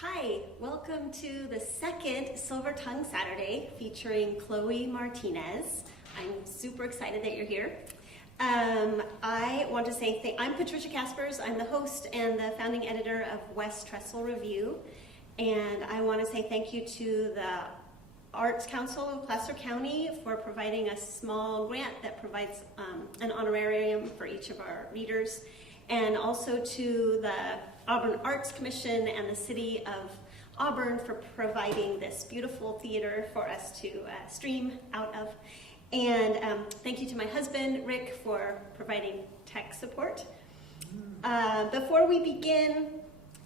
Hi, welcome to the second Silver Tongue Saturday featuring Chloe Martinez. I'm super excited that you're here. I want to say I'm Patricia Caspers. I'm the host and the founding editor of West Trestle Review. And I want to say thank you to the Arts Council of Placer County for providing a small grant that provides an honorarium for each of our readers. And also to the Auburn Arts Commission and the City of Auburn for providing this beautiful theater for us to stream out of. And thank you to my husband, Rick, for providing tech support. Before we begin,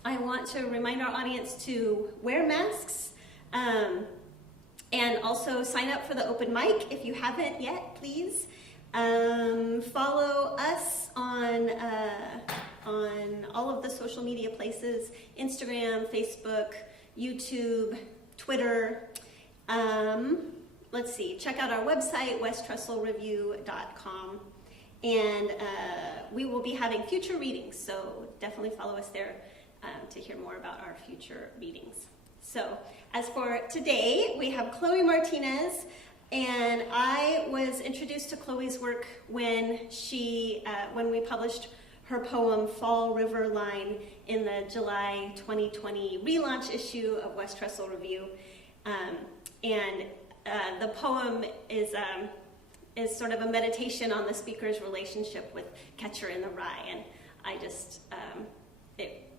I want to remind our audience to wear masks and also sign up for the open mic if you haven't yet, please. Follow us on all of the social media places, Instagram, Facebook, YouTube, Twitter. Let's see, check out our website, westtresselreview.com. And we will be having future readings, so definitely follow us there to hear more about our future readings. So as for today, we have Chloe Martinez. And I was introduced to Chloe's work when we published her poem Fall River Line in the July 2020 relaunch issue of West Trestle Review. The poem is sort of a meditation on the speaker's relationship with Catcher in the Rye. And I just,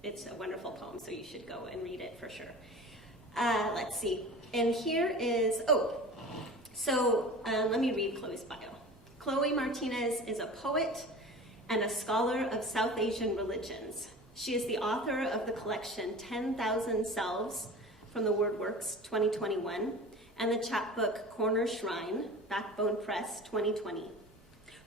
it's a wonderful poem, so you should go and read it for sure. Let's see. And here is, So let me read Chloe's bio. Chloe Martinez is a poet and a scholar of South Asian religions. She is the author of the collection 10,000 Selves from the WordWorks 2021 and the chapbook Corner Shrine, Backbone Press 2020.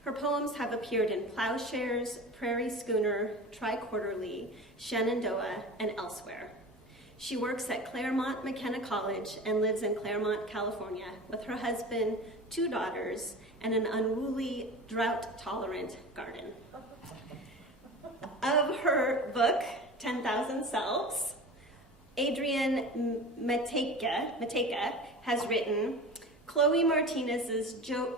Her poems have appeared in Plowshares, Prairie Schooner, Tri-Quarterly, Shenandoah, and elsewhere. She works at Claremont McKenna College and lives in Claremont, California with her husband, 2 daughters, and an unruly, drought-tolerant garden. Of her book, 10,000 Selves, Adrienne Mateka has written, Chloe Martinez's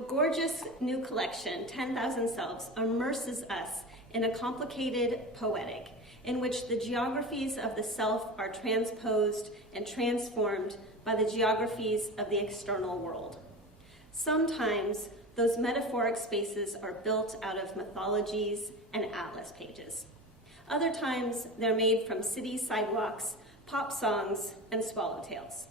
gorgeous new collection, 10,000 Selves, immerses us in a complicated poetic in which the geographies of the self are transposed and transformed by the geographies of the external world. Sometimes those metaphoric spaces are built out of mythologies and atlas pages. Other times they're made from city sidewalks, pop songs, and swallowtails.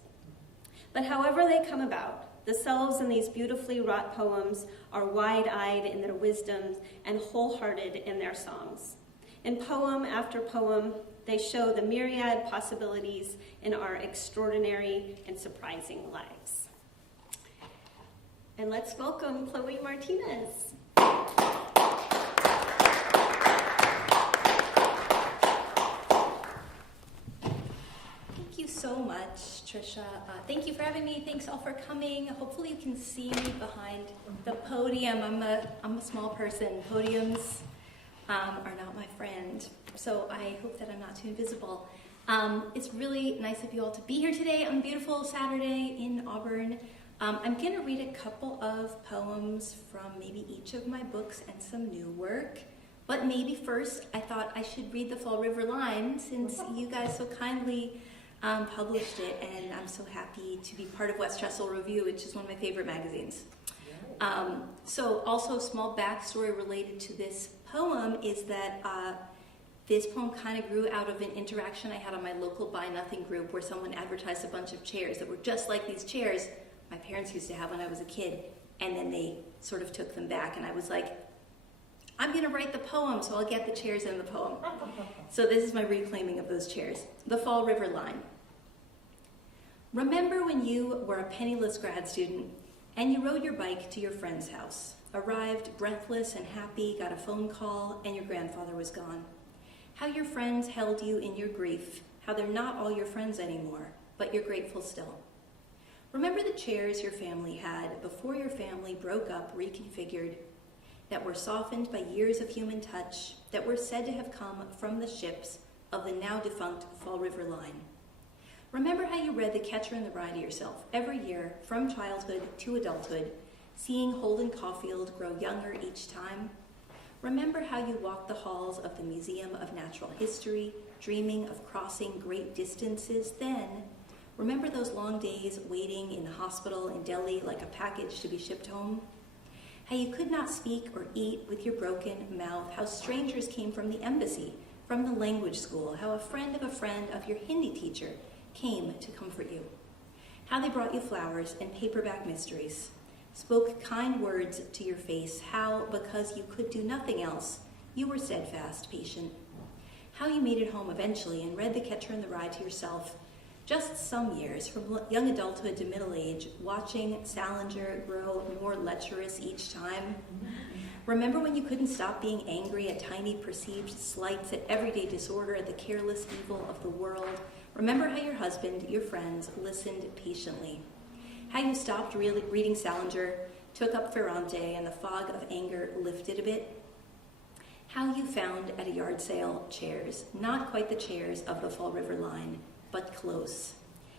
But however they come about, the selves in these beautifully wrought poems are wide-eyed in their wisdoms and wholehearted in their songs. In poem after poem, they show the myriad possibilities in our extraordinary and surprising lives. And let's welcome Chloe Martinez. Thank you so much, Trisha. Thank you for having me. Thanks all for coming. Hopefully you can see me behind the podium. I'm a small person. Podiums are not my friend, so I hope that I'm not too invisible. It's really nice of you all to be here today on a beautiful Saturday in Auburn. I'm going to read a couple of poems from maybe each of my books and some new work, but maybe first I thought I should read the Fall River Line since you guys so kindly published it, and I'm so happy to be part of West Trestle Review, which is one of my favorite magazines. So also a small backstory related to this poem is that this poem kind of grew out of an interaction I had on my local Buy Nothing group where someone advertised a bunch of chairs that were just like these chairs my parents used to have when I was a kid, and then they sort of took them back, and I was like, I'm going to write the poem, so I'll get the chairs in the poem. So this is my reclaiming of those chairs. The Fall River Line. Remember when you were a penniless grad student and you rode your bike to your friend's house, arrived breathless and happy, got a phone call, and your grandfather was gone. How your friends held you in your grief, how they're not all your friends anymore, but you're grateful still. Remember the chairs your family had before your family broke up, reconfigured, that were softened by years of human touch, that were said to have come from the ships of the now defunct Fall River Line. Remember how you read The Catcher in the Rye to yourself every year, from childhood to adulthood, seeing Holden Caulfield grow younger each time? Remember how you walked the halls of the Museum of Natural History, dreaming of crossing great distances then? Remember those long days waiting in the hospital in Delhi like a package to be shipped home? How you could not speak or eat with your broken mouth, how strangers came from the embassy, from the language school, how a friend of your Hindi teacher came to comfort you, how they brought you flowers and paperback mysteries, spoke kind words to your face, how, because you could do nothing else, you were steadfast, patient, how you made it home eventually and read The Catcher in the Rye to yourself, just some years, from young adulthood to middle age, watching Salinger grow more lecherous each time. Remember when you couldn't stop being angry at tiny perceived slights, at everyday disorder, at the careless evil of the world? Remember how your husband, your friends, listened patiently. How you stopped reading Salinger, took up Ferrante, and the fog of anger lifted a bit. How you found at a yard sale chairs, not quite the chairs of the Fall River line, but close.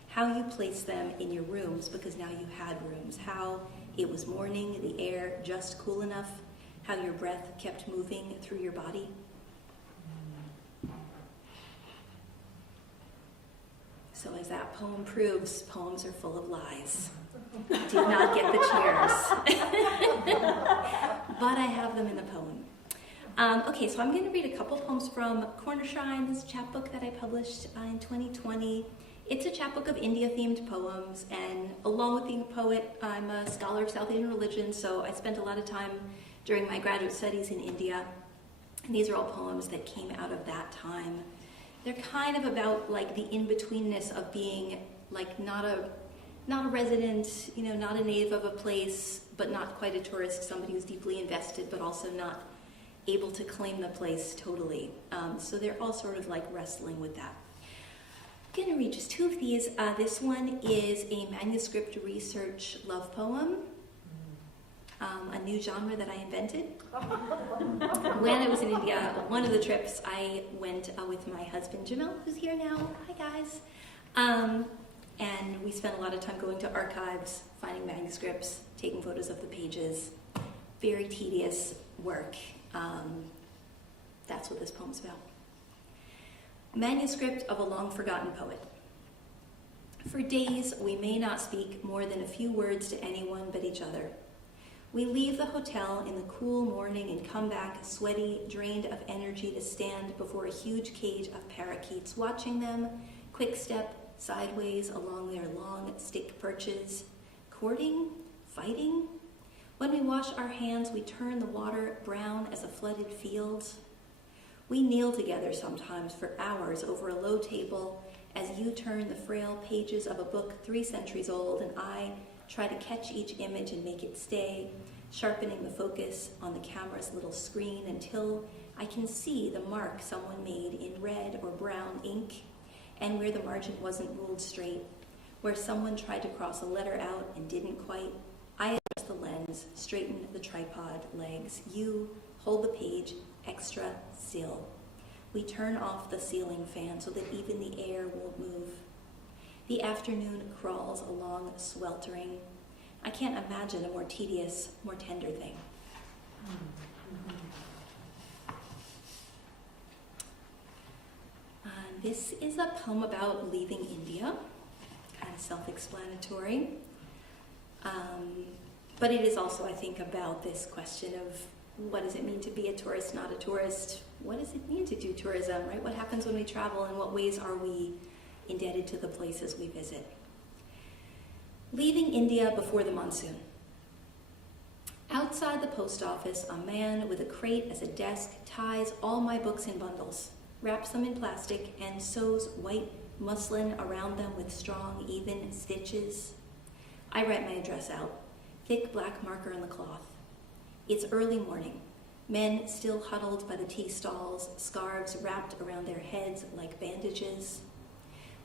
How you placed them in your rooms because now you had rooms. How it was morning, the air just cool enough. How your breath kept moving through your body. So as that poem proves, poems are full of lies. Did not get the chairs. But I have them in the poem. Okay, so I'm going to read a couple poems from Cornershrine, this chapbook that I published in 2020. It's a chapbook of India-themed poems, and along with being a poet, I'm a scholar of South Asian religion, so I spent a lot of time during my graduate studies in India. And these are all poems that came out of that time. They're kind of about like the in-betweenness of being like not a resident, not a native of a place, but not quite a tourist, somebody who's deeply invested, but also not able to claim the place totally. So they're all sort of like wrestling with that. I'm going to read just two of these. This one is a manuscript research love poem, a new genre that I invented. When I was in India, one of the trips I went with my husband Jamil, who's here now. Hi guys. And we spent a lot of time going to archives, finding manuscripts, taking photos of the pages. Very tedious work. That's what this poem's about. Manuscript of a long-forgotten poet. For days, we may not speak more than a few words to anyone but each other. We leave the hotel in the cool morning and come back sweaty, drained of energy to stand before a huge cage of parakeets, watching them quick step sideways along their long stick perches, courting, fighting. When we wash our hands, we turn the water brown as a flooded field. We kneel together sometimes for hours over a low table as you turn the frail pages of a book 3 centuries old and I try to catch each image and make it stay, sharpening the focus on the camera's little screen until I can see the mark someone made in red or brown ink and where the margin wasn't ruled straight, where someone tried to cross a letter out and didn't quite. I adjust the lens, straighten the tripod legs. You hold the page extra still. We turn off the ceiling fan so that even the air won't move. The afternoon crawls along sweltering. I can't imagine a more tedious, more tender thing. This is a poem about leaving India, kind of self-explanatory. But it is also, I think, about this question of what does it mean to be a tourist, not a tourist? What does it mean to do tourism, right? What happens when we travel, and what ways are we indebted to the places we visit? Leaving India before the monsoon. Outside the post office, a man with a crate as a desk ties all my books in bundles, wraps them in plastic, and sews white muslin around them with strong, even stitches. I write my address out, thick black marker on the cloth. It's early morning. Men still huddled by the tea stalls, scarves wrapped around their heads like bandages.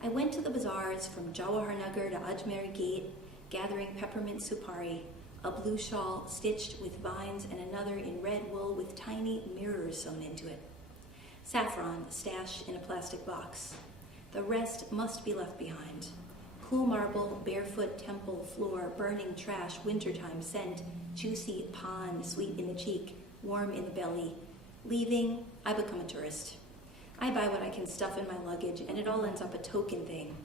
I went to the bazaars from Jawaharnagar to Ajmer Gate, gathering peppermint supari, a blue shawl stitched with vines and another in red wool with tiny mirrors sewn into it. Saffron stashed in a plastic box. The rest must be left behind. Cool marble, barefoot temple floor, burning trash, wintertime scent, juicy pond, sweet in the cheek, warm in the belly. Leaving, I become a tourist. I buy what I can stuff in my luggage, and it all ends up a token thing.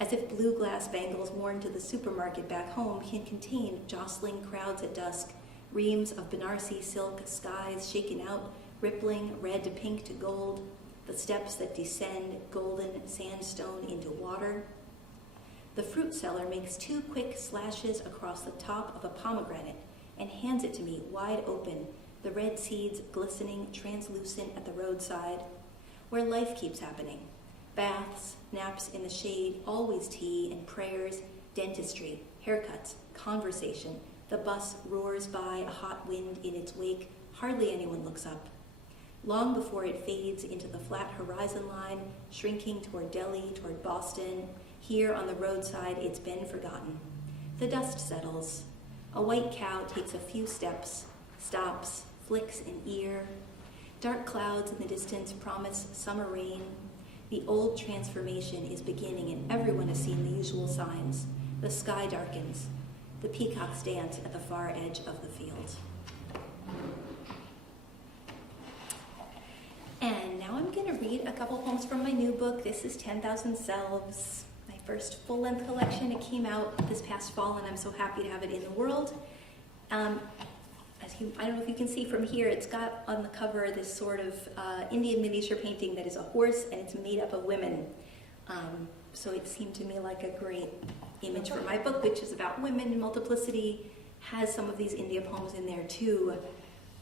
As if blue glass bangles worn to the supermarket back home can contain jostling crowds at dusk, reams of Banarsi silk, skies shaken out, rippling red to pink to gold, the steps that descend golden sandstone into water. The fruit seller makes 2 quick slashes across the top of a pomegranate and hands it to me wide open, the red seeds glistening translucent at the roadside, where life keeps happening. Baths, naps in the shade, always tea and prayers, dentistry, haircuts, conversation. The bus roars by, a hot wind in its wake. Hardly anyone looks up. Long before it fades into the flat horizon line, shrinking toward Delhi, toward Boston, here on the roadside it's been forgotten. The dust settles. A white cow takes a few steps, stops, flicks an ear. Dark clouds in the distance promise summer rain. The old transformation is beginning and everyone has seen the usual signs. The sky darkens. The peacocks dance at the far edge of the field. And now I'm going to read a couple poems from my new book. This is 10,000 Selves, my first full-length collection. It came out this past fall, and I'm so happy to have it in the world. I don't know if you can see from here, it's got on the cover this sort of Indian miniature painting that is a horse, and it's made up of women. So it seemed to me like a great image for my book, which is about women and multiplicity, has some of these India poems in there too,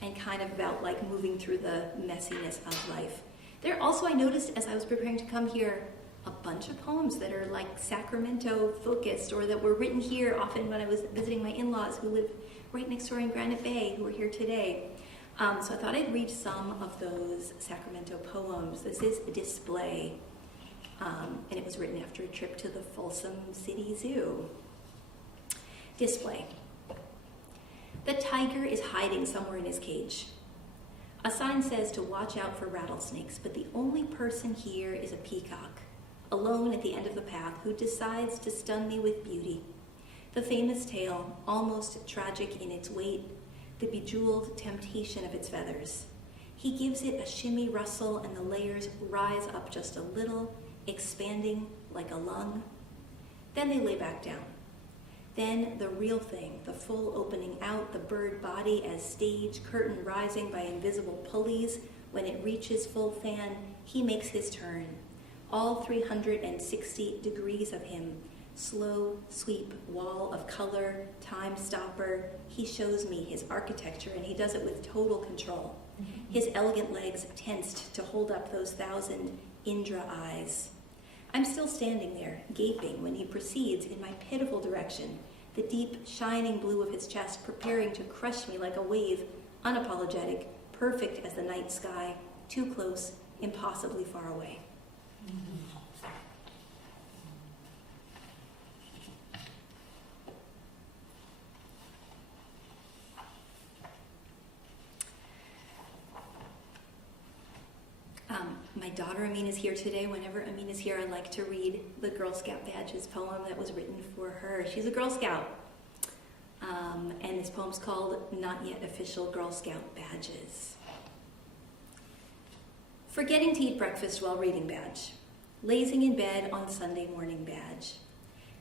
and kind of about like moving through the messiness of life. There also, I noticed as I was preparing to come here, a bunch of poems that are like Sacramento focused or that were written here often when I was visiting my in-laws who live right next door in Granite Bay, who are here today. So I thought I'd read some of those Sacramento poems. This is a display, and it was written after a trip to the Folsom City Zoo. Display. The tiger is hiding somewhere in his cage. A sign says to watch out for rattlesnakes, but the only person here is a peacock, alone at the end of the path, who decides to stun me with beauty. The famous tail, almost tragic in its weight, the bejeweled temptation of its feathers. He gives it a shimmy rustle and the layers rise up just a little, expanding like a lung. Then they lay back down. Then the real thing, the full opening out, the bird body as stage, curtain rising by invisible pulleys. When it reaches full fan, he makes his turn. All 360 degrees of him, slow sweep, wall of color, time stopper. He shows me his architecture, and he does it with total control. His elegant legs tensed to hold up those 1,000 Indra eyes. I'm still standing there, gaping, when he proceeds in my pitiful direction, the deep, shining blue of his chest preparing to crush me like a wave, unapologetic, perfect as the night sky, too close, impossibly far away. My daughter Amin is here today. Whenever Amin is here, I like to read the Girl Scout Badges poem that was written for her. She's a Girl Scout. And this poem's called Not Yet Official Girl Scout Badges. Forgetting to eat breakfast while reading badge. Lazing in bed on Sunday morning badge.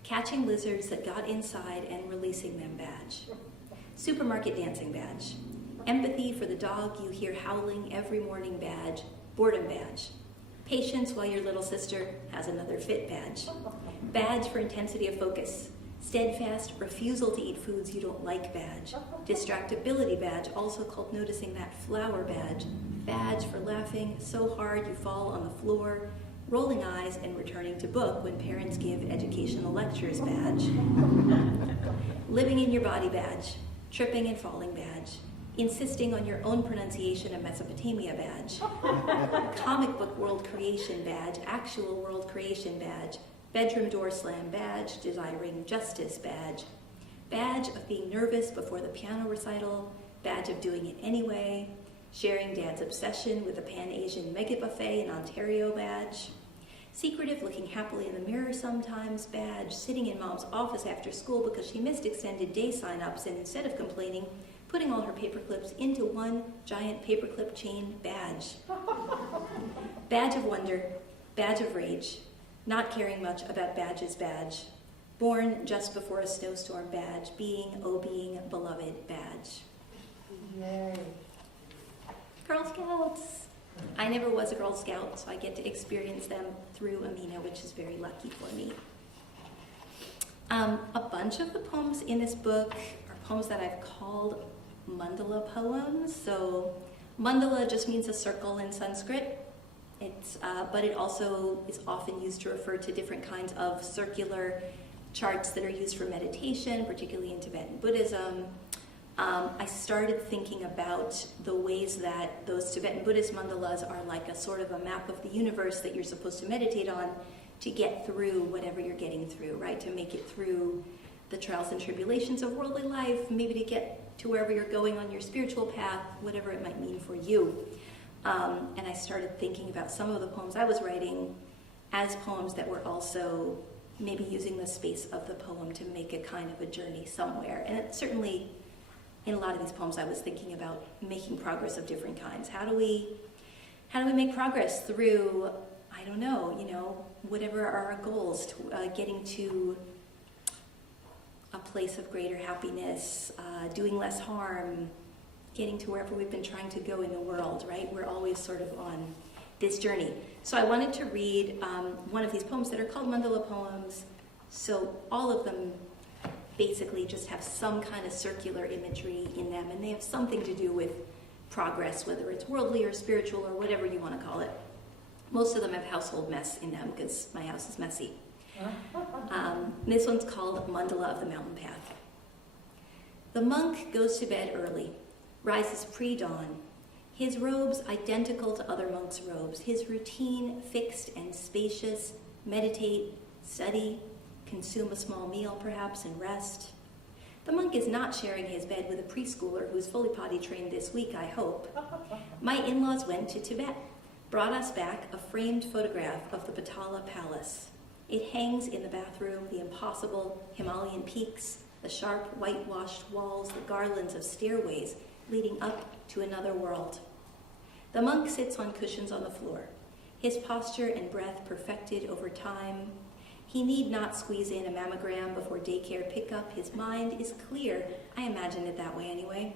Catching lizards that got inside and releasing them badge. Supermarket dancing badge. Empathy for the dog you hear howling every morning badge. Boredom badge. Patience while your little sister has another fit badge. Badge for intensity of focus. Steadfast refusal to eat foods you don't like badge. Distractibility badge, also called noticing that flower badge. Badge for laughing so hard you fall on the floor. Rolling eyes and returning to book when parents give educational lectures badge. Living in your body badge. Tripping and falling badge. Insisting on your own pronunciation of Mesopotamia badge. Comic book world creation badge. Actual world creation badge. Bedroom door slam badge. Desiring justice badge. Badge of being nervous before the piano recital. Badge of doing it anyway. Sharing dad's obsession with the Pan-Asian mega buffet in Ontario badge. Secretive, looking happily in the mirror sometimes, Badge, sitting in Mom's office after school because she missed extended day sign-ups and instead of complaining, putting all her paper clips into one giant paperclip chain, Badge. Badge of wonder, badge of rage, not caring much about Badge's badge. Born just before a snowstorm, Badge, being beloved, Badge. Yay. Girl Scouts. I never was a Girl Scout, so I get to experience them through Amina, which is very lucky for me. A bunch of the poems in this book are poems that I've called mandala poems. So mandala just means a circle in Sanskrit. But it also is often used to refer to different kinds of circular charts that are used for meditation, particularly in Tibetan Buddhism. I started thinking about the ways that those Tibetan Buddhist mandalas are like a sort of a map of the universe that you're supposed to meditate on to get through whatever you're getting through, right? To make it through the trials and tribulations of worldly life, maybe to get to wherever you're going on your spiritual path, whatever it might mean for you. And I started thinking about some of the poems I was writing as poems that were also maybe using the space of the poem to make a kind of a journey somewhere. And it certainly, in a lot of these poems, I was thinking about making progress of different kinds. How do we make progress through, I don't know, whatever are our goals, to, getting to a place of greater happiness, doing less harm, getting to wherever we've been trying to go in the world, right? We're always sort of on this journey. So I wanted to read one of these poems that are called mandala poems. So all of them basically just have some kind of circular imagery in them, and they have something to do with progress, whether it's worldly or spiritual or whatever you want to call it. Most of them have household mess in them because my house is messy. This one's called Mandala of the Mountain Path. The monk goes to bed early, rises pre-dawn, his robes identical to other monks' robes, his routine fixed and spacious, meditate, study, consume a small meal perhaps, and rest. The monk is not sharing his bed with a preschooler who's fully potty trained this week, I hope. My in-laws went to Tibet, brought us back a framed photograph of the Patala Palace. It hangs in the bathroom, the impossible Himalayan peaks, the sharp whitewashed walls, the garlands of stairways leading up to another world. The monk sits on cushions on the floor, his posture and breath perfected over time. He need not squeeze in a mammogram before daycare pickup. His mind is clear. I imagined it that way anyway.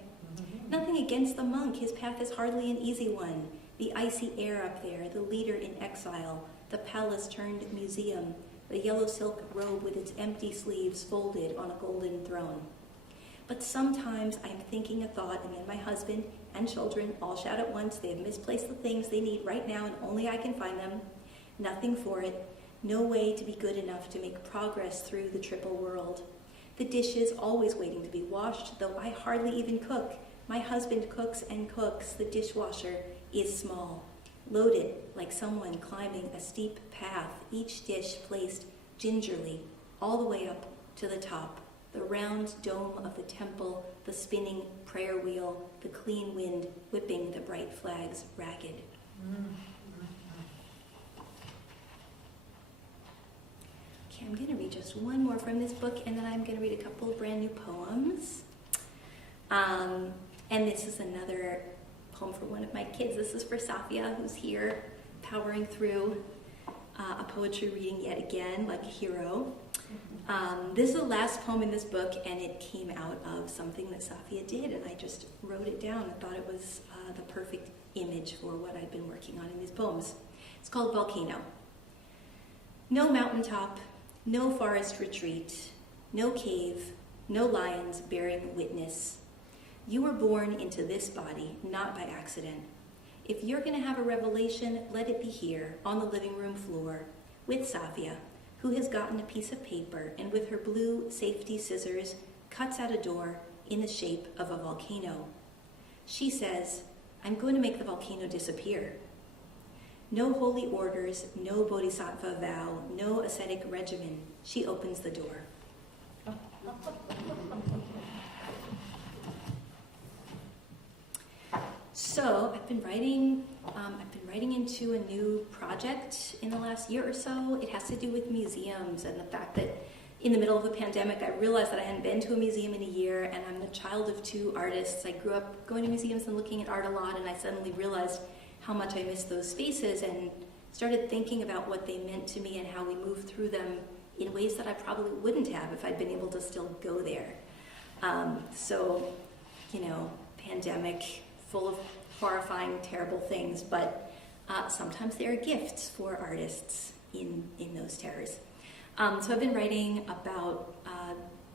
Nothing against the monk. His path is hardly an easy one. The icy air up there, the leader in exile, the palace turned museum, the yellow silk robe with its empty sleeves folded on a golden throne. But sometimes I'm thinking a thought, and then my husband and children all shout at once. They have misplaced the things they need right now, and only I can find them. Nothing for it. No way to be good enough to make progress through the triple world. The dishes always waiting to be washed, though I hardly even cook. My husband cooks and cooks. The dishwasher is small, loaded like someone climbing a steep path, each dish placed gingerly all the way up to the top. The round dome of the temple, the spinning prayer wheel, the clean wind whipping the bright flags ragged. Okay, I'm going to read just one more from this book, and then I'm going to read a couple of brand new poems. And this is another poem for one of my kids. This is for Safia, who's here powering through a poetry reading yet again, like a hero. This is the last poem in this book, and it came out of something that Safia did, and I just wrote it down. I thought it was the perfect image for what I'd been working on in these poems. It's called Volcano. No mountaintop, no forest retreat, no cave, no lions bearing witness. You were born into this body, not by accident. If you're going to have a revelation, let it be here, on the living room floor, with Safia, who has gotten a piece of paper and with her blue safety scissors cuts out a door in the shape of a volcano. She says, I'm going to make the volcano disappear. No holy orders, no bodhisattva vow, no ascetic regimen. She opens the door. So I've been writing into a new project in the last year or so. It has to do with museums and the fact that in the middle of the pandemic, I realized that I hadn't been to a museum in a year, and I'm the child of two artists. I grew up going to museums and looking at art a lot, and I suddenly realized how much I missed those spaces and started thinking about what they meant to me and how we moved through them in ways that I probably wouldn't have if I'd been able to still go there. So, pandemic, full of horrifying, terrible things, but sometimes there are gifts for artists in those terrors. So I've been writing about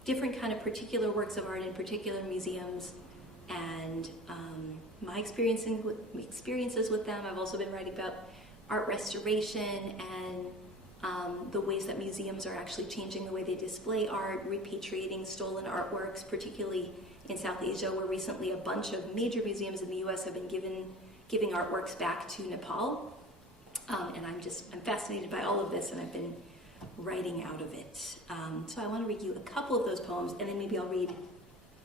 different kind of particular works of art in particular museums and my experiences with them. I've also been writing about art restoration and the ways that museums are actually changing the way they display art, repatriating stolen artworks, particularly in South Asia, where recently a bunch of major museums in the US have been giving artworks back to Nepal. And I'm fascinated by all of this, and I've been writing out of it. So I want to read you a couple of those poems, and then maybe I'll read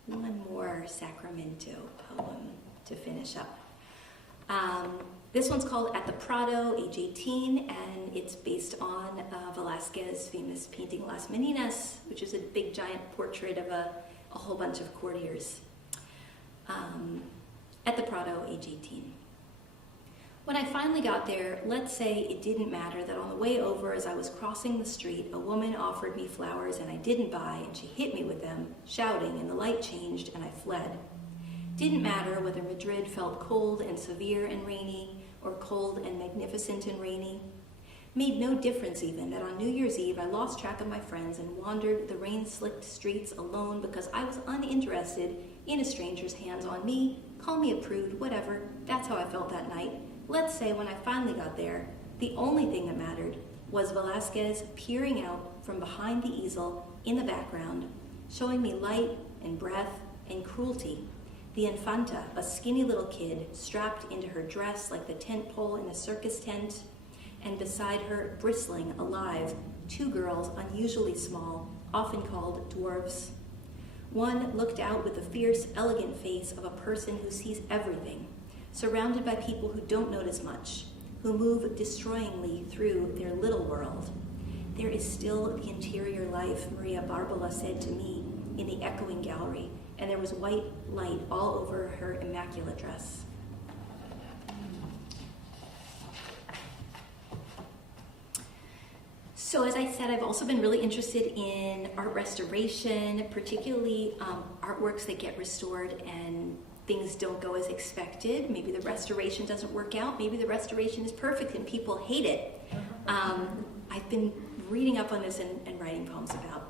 one more Sacramento poem to finish up. This one's called At the Prado, age 18, and it's based on Velázquez's famous painting Las Meninas, which is a big giant portrait of a whole bunch of courtiers. At the Prado, age 18. When I finally got there, let's say it didn't matter that on the way over, as I was crossing the street, a woman offered me flowers and I didn't buy, and she hit me with them, shouting, and the light changed and I fled. Didn't matter whether Madrid felt cold and severe and rainy, or cold and magnificent and rainy. Made no difference even that on New Year's Eve I lost track of my friends and wandered the rain-slicked streets alone because I was uninterested in a stranger's hands on me. Call me a prude, whatever. That's how I felt that night. Let's say when I finally got there, the only thing that mattered was Velázquez peering out from behind the easel in the background, showing me light and breath and cruelty. The Infanta, a skinny little kid, strapped into her dress like the tent pole in a circus tent, and beside her, bristling, alive, two girls unusually small, often called dwarves. One looked out with the fierce, elegant face of a person who sees everything, surrounded by people who don't notice much, who move destroyingly through their little world. There is still the interior life, Maria Barbola said to me in the echoing gallery, and there was white light all over her immaculate dress. So as I said, I've also been really interested in art restoration, particularly artworks that get restored and things don't go as expected. Maybe the restoration doesn't work out. Maybe the restoration is perfect and people hate it. I've been reading up on this and writing poems about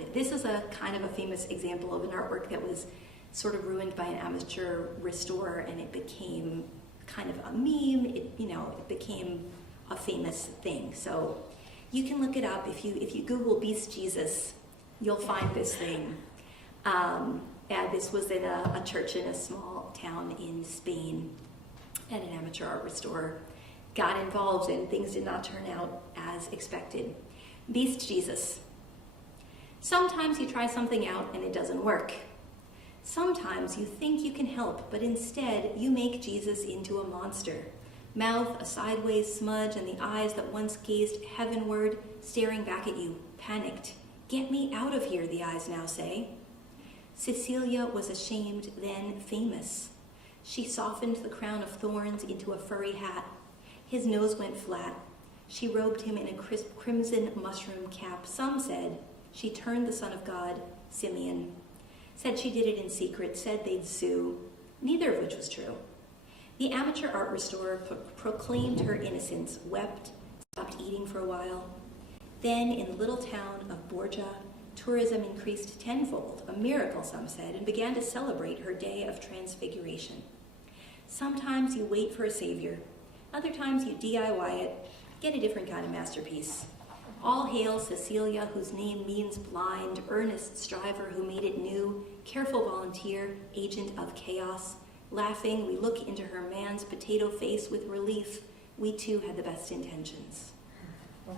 it. This is a kind of a famous example of an artwork that was sort of ruined by an amateur restorer, and it became kind of a meme. It became a famous thing. So you can look it up. If you Google Beast Jesus, you'll find this thing. And this was in a church in a small town in Spain, and an amateur art restorer got involved, and things did not turn out as expected. Beast Jesus. Sometimes you try something out and it doesn't work. Sometimes you think you can help, but instead you make Jesus into a monster. Mouth a sideways smudge and the eyes that once gazed heavenward, staring back at you, panicked. Get me out of here, the eyes now say. Cecilia was ashamed, then famous. She softened the crown of thorns into a furry hat. His nose went flat. She robed him in a crisp crimson mushroom cap. Some said she turned the Son of God, Simeon. Said she did it in secret, said they'd sue, neither of which was true. The amateur art restorer proclaimed her innocence, wept, stopped eating for a while. Then in the little town of Borja, tourism increased tenfold, a miracle some said, and began to celebrate her day of transfiguration. Sometimes you wait for a savior, other times you DIY it, get a different kind of masterpiece. All hail Cecilia, whose name means blind, earnest striver who made it new, careful volunteer, agent of chaos. Laughing, we look into her man's potato face with relief. We too had the best intentions. Okay,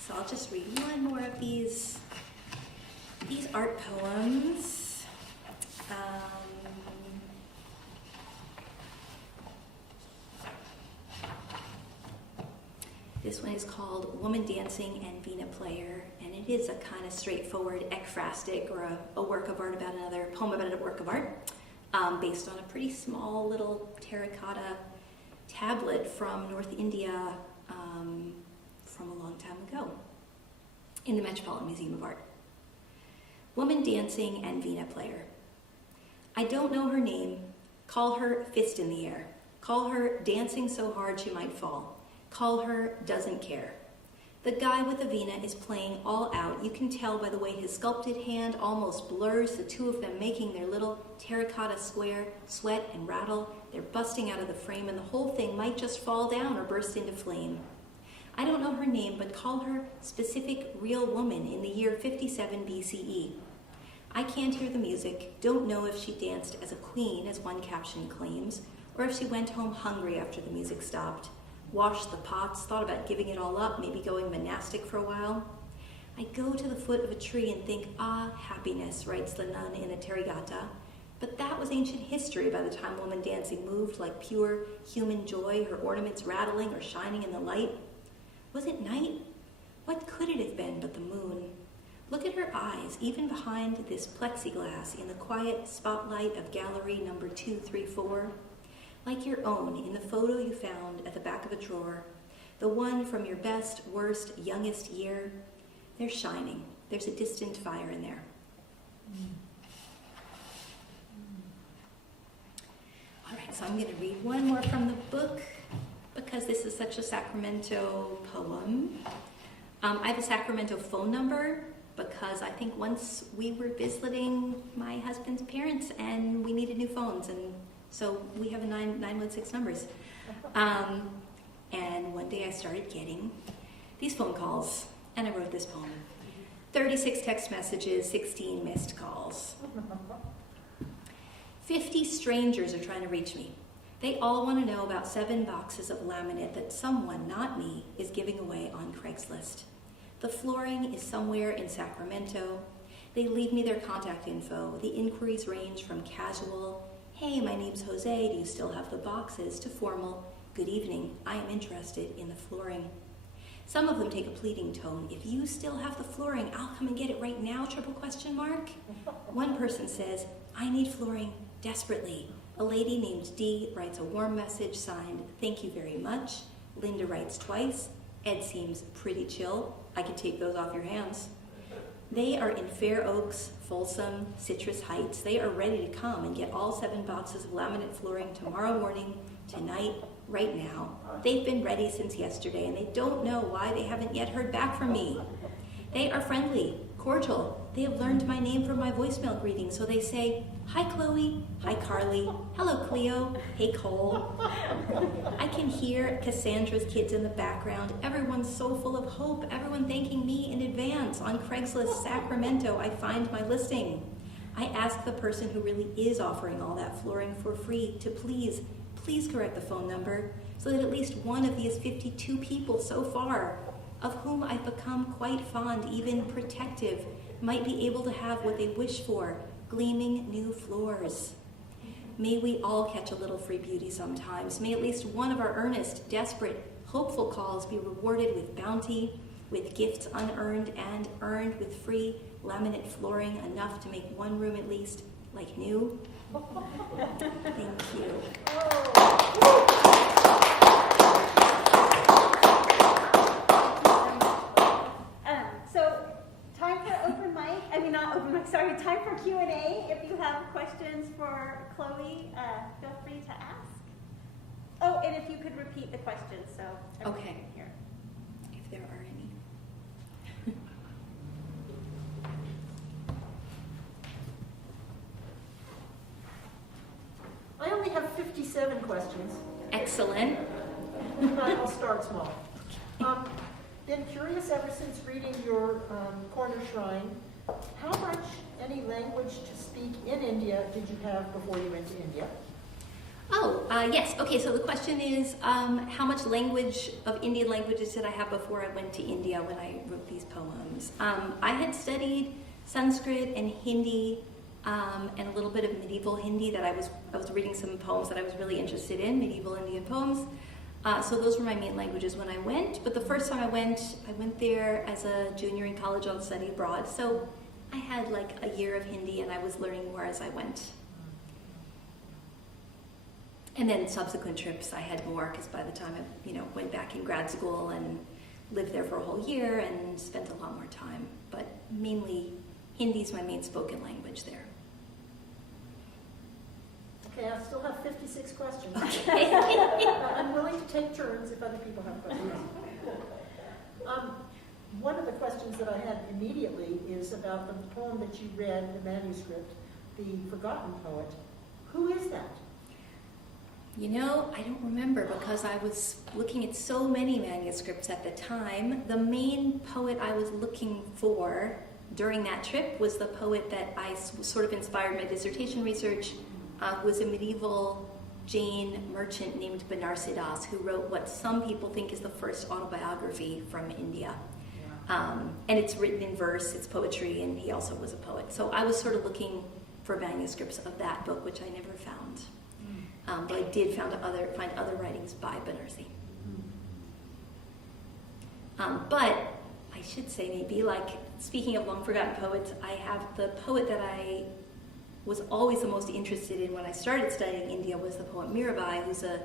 so I'll just read one more of these. These art poems, this one is called Woman Dancing and Vina Player, and it is a kind of straightforward ekphrastic or a work of art about another poem about a work of art, based on a pretty small little terracotta tablet from North India from a long time ago in the Metropolitan Museum of Art. Woman Dancing and Vina Player. I don't know her name. Call her Fist in the Air. Call her Dancing so hard she might fall. Call her Doesn't Care. The guy with the vina is playing all out. You can tell by the way his sculpted hand almost blurs the two of them making their little terracotta square sweat and rattle. They're busting out of the frame and the whole thing might just fall down or burst into flame. I don't know her name, but call her Specific Real Woman in the year 57 BCE. I can't hear the music, don't know if she danced as a queen, as one caption claims, or if she went home hungry after the music stopped, washed the pots, thought about giving it all up, maybe going monastic for a while. I go to the foot of a tree and think, ah, happiness, writes the nun in a Therigatha. But that was ancient history by the time woman dancing moved like pure human joy, her ornaments rattling or shining in the light. Was it night? What could it have been but the moon? Look at her eyes, even behind this plexiglass in the quiet spotlight of gallery number 234. Like your own in the photo you found at the back of a drawer, the one from your best, worst, youngest year. They're shining. There's a distant fire in there. All right, so I'm going to read one more from the book because this is such a Sacramento poem. I have a Sacramento phone number because I think once we were visiting my husband's parents and we needed new phones, and so we have a 916 numbers. And one day I started getting these phone calls, and I wrote this poem. 36 text messages, 16 missed calls. 50 strangers are trying to reach me. They all want to know about 7 boxes of laminate that someone, not me, is giving away on Craigslist. The flooring is somewhere in Sacramento. They leave me their contact info. The inquiries range from casual, hey, my name's Jose, do you still have the boxes, to formal, good evening, I am interested in the flooring. Some of them take a pleading tone. If you still have the flooring, I'll come and get it right now, triple question mark. One person says, I need flooring desperately. A lady named Dee writes a warm message signed, thank you very much. Linda writes twice. Ed seems pretty chill. I could take those off your hands. They are in Fair Oaks, Folsom, Citrus Heights. They are ready to come and get all 7 boxes of laminate flooring tomorrow morning, tonight, right now. They've been ready since yesterday, and they don't know why they haven't yet heard back from me. They are friendly, cordial. They have learned my name from my voicemail greeting, so they say, hi Chloe, hi Carly, hello Cleo, hey Cole. I can hear Cassandra's kids in the background. Everyone's so full of hope. Everyone thanking me in advance. On Craigslist Sacramento, I find my listing. I ask the person who really is offering all that flooring for free to please correct the phone number so that at least one of these 52 people so far, of whom I've become quite fond, even protective, might be able to have what they wish for, gleaming new floors. May we all catch a little free beauty sometimes. May at least one of our earnest, desperate, hopeful calls be rewarded with bounty, with gifts unearned and earned with free laminate flooring, enough to make one room at least like new. Thank you. Time for Q&A. If you have questions for Chloe, feel free to ask. Oh, and if you could repeat the questions so everyone can hear. If there are any. I only have 57 questions. Excellent. I'll start small. Been curious ever since reading your corner shrine. How much, any language to speak in India did you have before you went to India? Yes. Okay, so the question is, how much language of Indian languages did I have before I went to India when I wrote these poems? I had studied Sanskrit and Hindi, and a little bit of medieval Hindi that I was reading some poems that I was really interested in, medieval Indian poems. So those were my main languages when I went. But the first time I went there as a junior in college on study abroad. So I had like a year of Hindi, and I was learning more as I went. And then subsequent trips, I had more, because by the time I went back in grad school and lived there for a whole year and spent a lot more time. But mainly, Hindi is my main spoken language there. Okay, I still have 56 questions. I'm willing to take turns if other people have questions. One of the questions that I had immediately is about the poem that you read, the manuscript, The Forgotten Poet. Who is that? I don't remember, because I was looking at so many manuscripts at the time. The main poet I was looking for during that trip was the poet that I sort of inspired my dissertation research, was a medieval Jain merchant named Banarsi Das, who wrote what some people think is the first autobiography from India. And it's written in verse, it's poetry, and he also was a poet. So I was sort of looking for manuscripts of that book, which I never found. But I did find other writings by Banarsi. But I should say maybe, like, speaking of long forgotten poets, I have the poet that I was always the most interested in when I started studying India was the poet Mirabai, who's a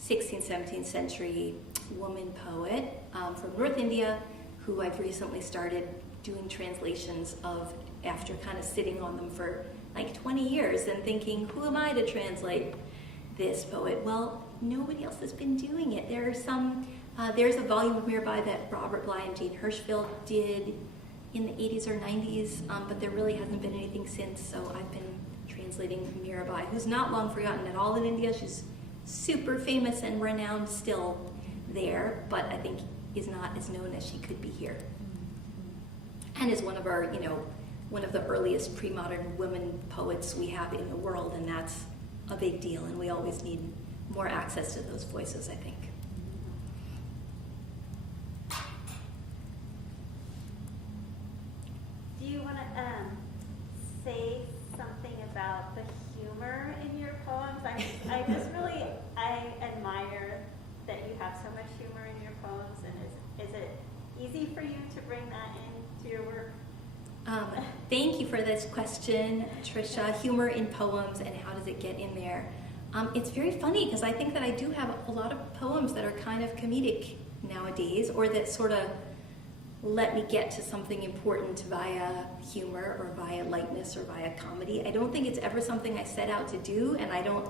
16th, 17th century woman poet from North India, who I've recently started doing translations of after kind of sitting on them for like 20 years and thinking, who am I to translate this poet? Well, nobody else has been doing it. There's a volume of Mirabai that Robert Bly and Jane Hirschfeld did in the 80s or 90s, but there really hasn't been anything since, so I've been translating Mirabai, who's not long forgotten at all in India. She's super famous and renowned still there, but I think is not as known as she could be here. And is one of our, one of the earliest pre-modern women poets we have in the world, and that's a big deal, and we always need more access to those voices, I think. Do you want to say something about the humor in your poems? I admire that you have so much humor in your poems, and is it easy for you to bring that into your work? Thank you for this question, Trisha. Humor in poems and how does it get in there? It's very funny because I think that I do have a lot of poems that are kind of comedic nowadays, or that sort of let me get to something important via humor or via lightness or via comedy. I don't think it's ever something I set out to do, and I don't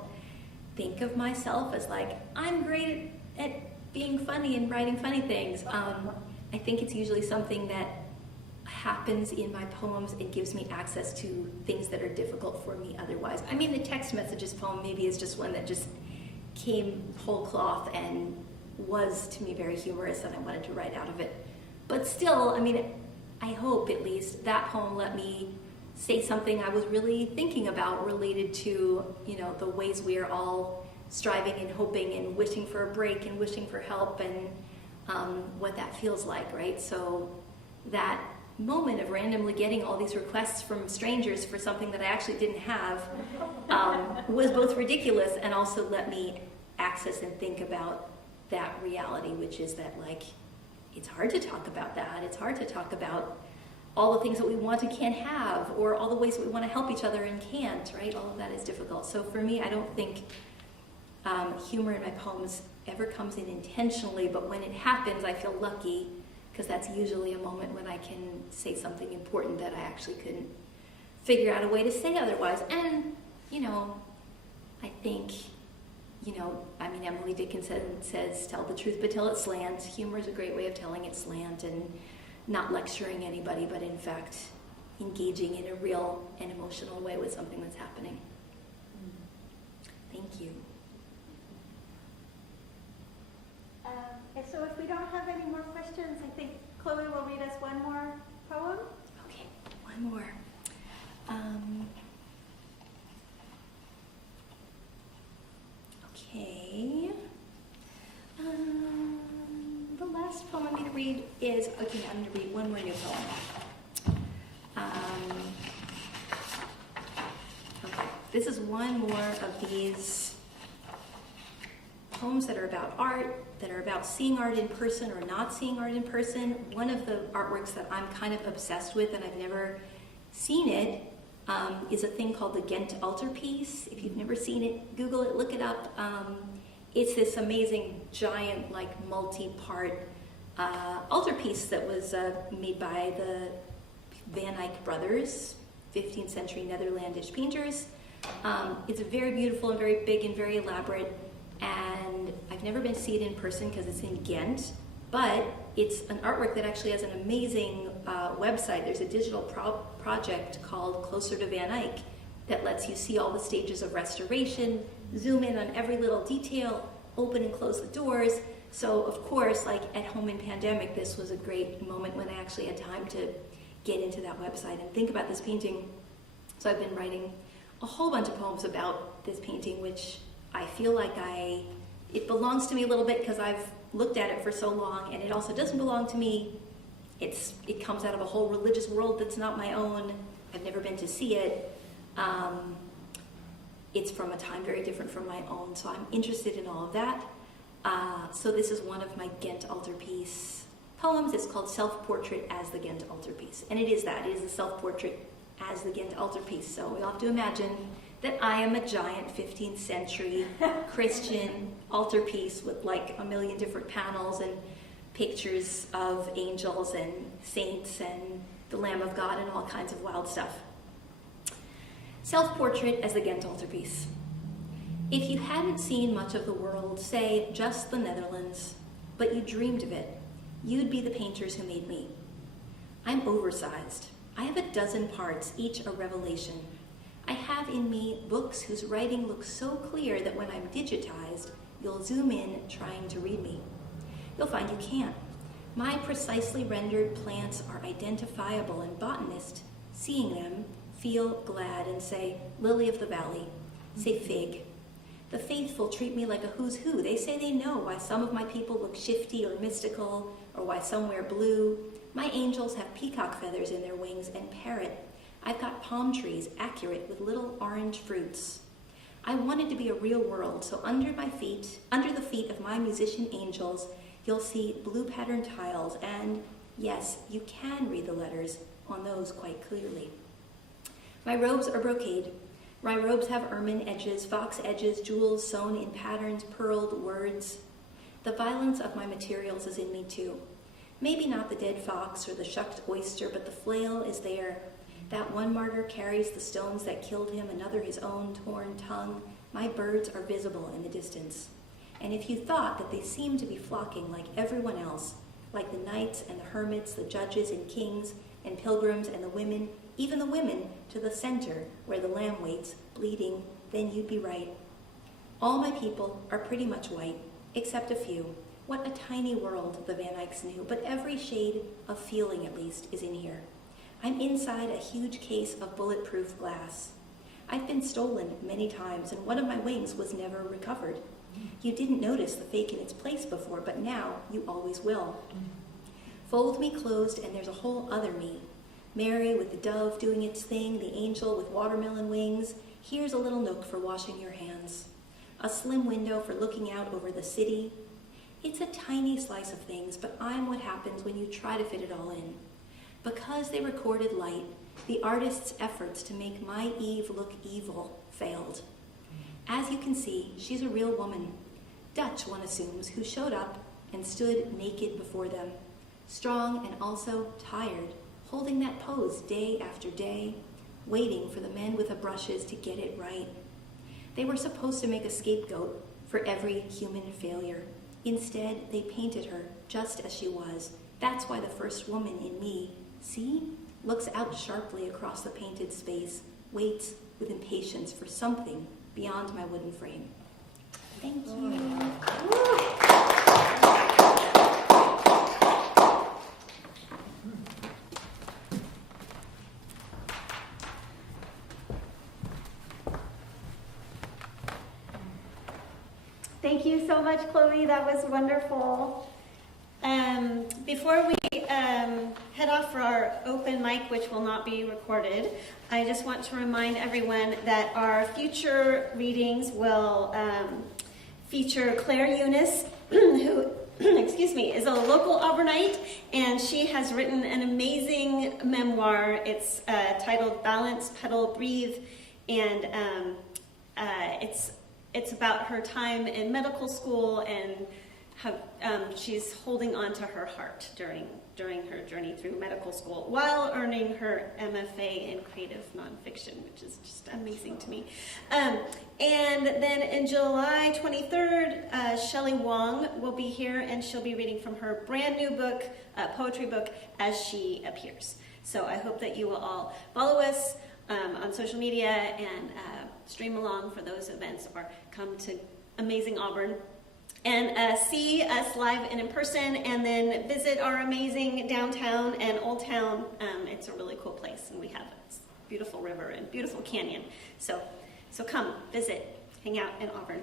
think of myself as like, I'm great at being funny and writing funny things. I think it's usually something that happens in my poems. It gives me access to things that are difficult for me otherwise. I mean, the text messages poem maybe is just one that just came whole cloth and was to me very humorous, and I wanted to write out of it. But still, I mean, I hope at least that poem let me say something I was really thinking about related to, the ways we are all striving and hoping and wishing for a break and wishing for help, and what that feels like, right? So that moment of randomly getting all these requests from strangers for something that I actually didn't have was both ridiculous and also let me access and think about that reality, which is that, like, it's hard to talk about that. It's hard to talk about all the things that we want and can't have, or all the ways that we want to help each other and can't, right? All of that is difficult. So for me, I don't think humor in my poems ever comes in intentionally, but when it happens, I feel lucky, because that's usually a moment when I can say something important that I actually couldn't figure out a way to say otherwise. And, I think, Emily Dickinson says, tell the truth, but tell it slant. Humor is a great way of telling it slant and not lecturing anybody, but in fact, engaging in a real and emotional way with something that's happening. Thank you. So if we don't have any more questions, I think Chloe will read us one more poem. Okay, one more. Okay. The last poem I'm going to read is, I'm going to read one more new poem. This is one more of these poems that are about art, that are about seeing art in person or not seeing art in person. One of the artworks that I'm kind of obsessed with, and I've never seen it, is a thing called the Ghent altarpiece. If you've never seen it, Google it, look it up. It's this amazing, giant, like multi-part altarpiece that was made by the Van Eyck brothers, 15th century Netherlandish painters. It's very beautiful and very big and very elaborate, and I've never been to see it in person because it's in Ghent, but it's an artwork that actually has an amazing website. There's a digital project called Closer to Van Eyck that lets you see all the stages of restoration, zoom in on every little detail, open and close the doors. So of course, like at home in pandemic, this was a great moment when I actually had time to get into that website and think about this painting. So I've been writing a whole bunch of poems about this painting, which I feel like it belongs to me a little bit because I've looked at it for so long, and it also doesn't belong to me. It comes out of a whole religious world that's not my own. I've never been to see it. It's from a time very different from my own, so I'm interested in all of that. So this is one of my Ghent altarpiece poems. It's called Self-Portrait as the Ghent altarpiece. And it is that. It is a self-portrait as the Ghent altarpiece. So we all have to imagine that I am a giant 15th century Christian altarpiece with like a million different panels and pictures of angels and saints and the Lamb of God and all kinds of wild stuff. Self-portrait as the Ghent altarpiece. If you hadn't seen much of the world, say just the Netherlands, but you dreamed of it, you'd be the painters who made me. I'm oversized. I have a dozen parts, each a revelation. I have in me books whose writing looks so clear that when I'm digitized, you'll zoom in trying to read me. You'll find you can't. My precisely rendered plants are identifiable, and botanists, seeing them, feel glad and say, lily of the valley, say fig. The faithful treat me like a who's who. They say they know why some of my people look shifty or mystical, or why some wear blue. My angels have peacock feathers in their wings and parrot. I've got palm trees accurate with little orange fruits. I wanted to be a real world, so under the feet of my musician angels, you'll see blue patterned tiles, and yes, you can read the letters on those quite clearly. My robes are brocade. My robes have ermine edges, fox edges, jewels sewn in patterns, pearled words. The violence of my materials is in me too. Maybe not the dead fox or the shucked oyster, but the flail is there. That one martyr carries the stones that killed him, another his own torn tongue. My birds are visible in the distance. And if you thought that they seemed to be flocking like everyone else, like the knights and the hermits, the judges and kings and pilgrims and the women, even the women, to the center where the lamb waits, bleeding, then you'd be right. All my people are pretty much white, except a few. What a tiny world the Van Eycks knew, but every shade of feeling, at least, is in here. I'm inside a huge case of bulletproof glass. I've been stolen many times, and one of my wings was never recovered. You didn't notice the fake in its place before, but now you always will. Fold me closed, and there's a whole other me. Mary with the dove doing its thing, the angel with watermelon wings. Here's a little nook for washing your hands. A slim window for looking out over the city. It's a tiny slice of things, but I'm what happens when you try to fit it all in. Because they recorded light, the artist's efforts to make my Eve look evil failed. As you can see, she's a real woman. Dutch, one assumes, who showed up and stood naked before them. Strong and also tired, holding that pose day after day, waiting for the men with the brushes to get it right. They were supposed to make a scapegoat for every human failure. Instead, they painted her just as she was. That's why the first woman in me, see, looks out sharply across the painted space, waits with impatience for something beyond my wooden frame. Thank you. Thank you so much, Chloe. That was wonderful. Before we head off for our open mic, which will not be recorded, I just want to remind everyone that our future readings will feature Claire Eunice, who excuse me, is a local Auburnite, and she has written an amazing memoir. It's titled Balance, Pedal, Breathe, and it's about her time in medical school and how she's holding on to her heart during her journey through medical school while earning her MFA in creative nonfiction, which is just amazing to me. And then in July 23rd, Shelley Wong will be here, and she'll be reading from her brand new book, poetry book, As She Appears. So I hope that you will all follow us on social media and stream along for those events, or come to Amazing Auburn and see us live and in person, and then visit our amazing downtown and Old Town. It's a really cool place, and we have a beautiful river and beautiful canyon. So come, visit, hang out in Auburn.